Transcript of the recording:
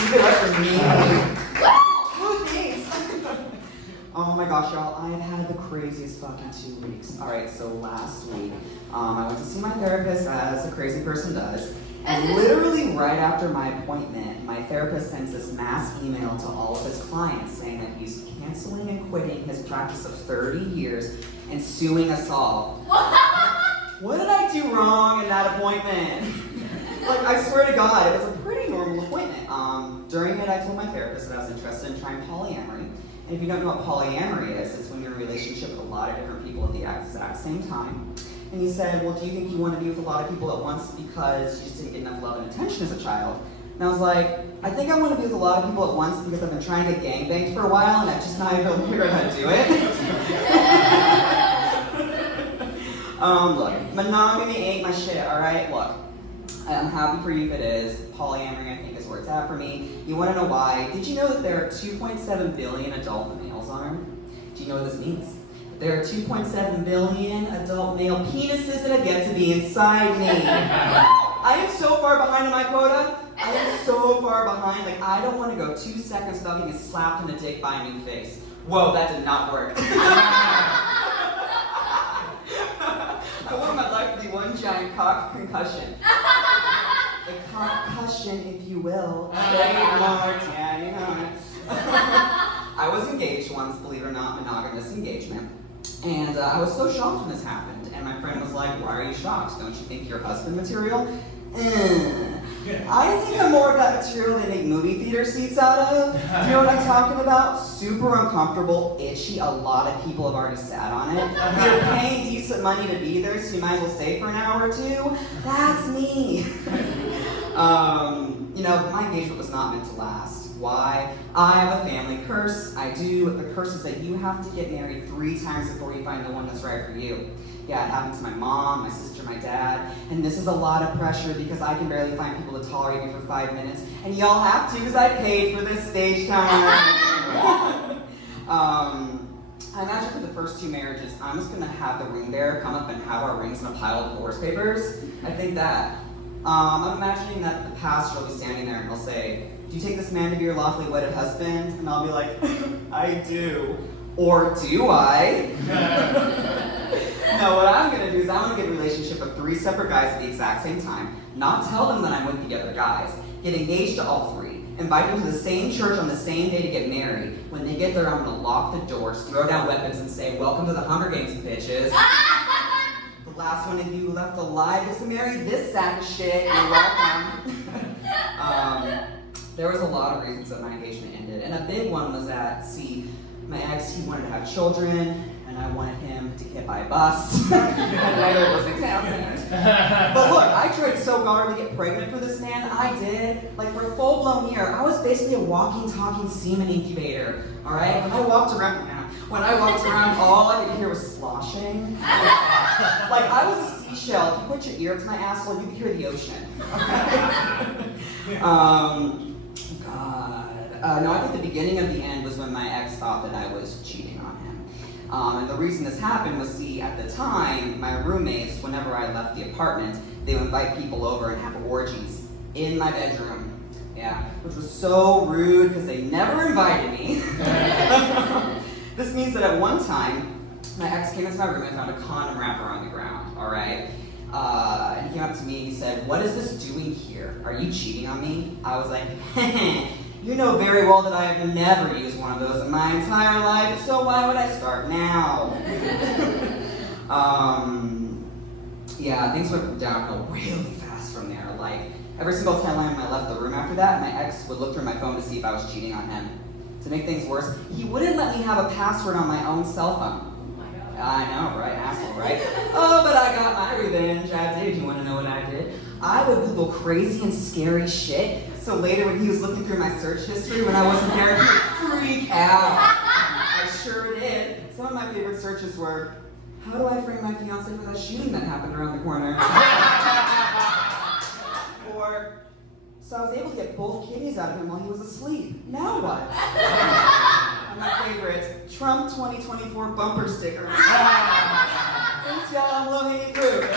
Keep it up for me. Oh, thanks. Oh my gosh, y'all, I have had the craziest fucking 2 weeks. Alright, so last week, I went to see my therapist, as a crazy person does. And literally right after my appointment, my therapist sends this mass email to all of his clients saying that he's canceling and quitting his practice of 30 years and suing us all. What did I do wrong in that appointment? Like, I swear to God, it was a pretty normal appointment. During it, I told my therapist that I was interested in trying polyamory. And if you don't know what polyamory is, it's when you're in a relationship with a lot of different people at the exact same time. And he said, well, do you think you want to be with a lot of people at once because you just didn't get enough love and attention as a child? And I was like, I think I want to be with a lot of people at once because I've been trying to get gangbanged for a while and I've just not been able to figure out how to do it. Look, monogamy ain't my shit, alright? Look, I'm happy for you if it is. Polyamory, I think, is where it's at for me. You want to know why? Did you know that there are 2.7 billion adult males on Earth? Do you know what this means? There are 2.7 billion adult male penises that have yet to be inside me. I am so far behind on my quota. I am so far behind. Like, I don't want to go 2 seconds without getting slapped in the dick by a new face. Whoa, that did not work. I want my life to be one giant cock concussion. The concussion, if you will. I was engaged once, believe it or not, monogamous engagement. And I was so shocked when this happened. And my friend was like, why are you shocked? Don't you think you're husband material? I think I'm more of that material they make movie theater seats out of. Do you know what I'm talking about? Super uncomfortable, itchy, a lot of people have already sat on it. You're paying decent money to be there, so you might as well stay for an hour or two. That's me. You know, my engagement was not meant to last. Why? I have a family curse. I do. The curse is that you have to get married 3 times before you find the one that's right for you. Yeah, it happened to my mom, my sister, my dad, and this is a lot of pressure because I can barely find people to tolerate me for 5 minutes, and y'all have to because I paid for this stage time. I imagine for the first 2 marriages, I'm just gonna have the ring bearer come up and have our rings in a pile of divorce papers. I think that. I'm imagining that the pastor will be standing there and he'll say, do you take this man to be your lawfully wedded husband? And I'll be like, I do. Or do I? No, what I'm gonna do is I'm gonna get a relationship of 3 separate guys at the exact same time, not tell them that I'm with the other guys, get engaged to all 3, invite them to the same church on the same day to get married. When they get there, I'm gonna lock the doors, throw down weapons, and say, welcome to the Hunger Games, bitches. The last one of you left alive gets to marry this sack of shit. You're welcome. There was a lot of reasons that my engagement ended, and a big one was that, see, my ex, he wanted to have children, and I wanted him to get hit by a bus. And later wasn't happening. But look, I tried so hard to get pregnant for this man. I did. Like, for a full-blown year, I was basically a walking, talking semen incubator. All right? When I walked around, all I could hear was sloshing. Like, I was a seashell. If you put your ear to my asshole, you could hear the ocean. No, I think the beginning of the end was when my ex thought that I was cheating on him. And the reason this happened was, see, at the time, my roommates, whenever I left the apartment, they would invite people over and have orgies in my bedroom. Yeah, which was so rude because they never invited me. This means that at one time, my ex came into my room and found a condom wrapper on the ground, all right? And he came up to me and he said, what is this doing here? Are you cheating on me? I was like, you know very well that I have never used one of those in my entire life, so why would I start now? Yeah, things went downhill really fast from there. Like, every single time I left the room after that, my ex would look through my phone to see if I was cheating on him. To make things worse, he wouldn't let me have a password on my own cell phone. Oh my God. I know, right? Asshole, right? Oh, but I got my revenge. I did. You want to know what I did? I would Google crazy and scary shit, so later when he was looking through my search history when I wasn't there, he would freak out. I sure did. Some of my favorite searches were, how do I frame my fiance for that shooting that happened around the corner? Or, so I was able to get both kidneys out of him while he was asleep. Now what? And my favorite, Trump 2024 bumper sticker. Thanks, y'all. I'm low-hanging fruit.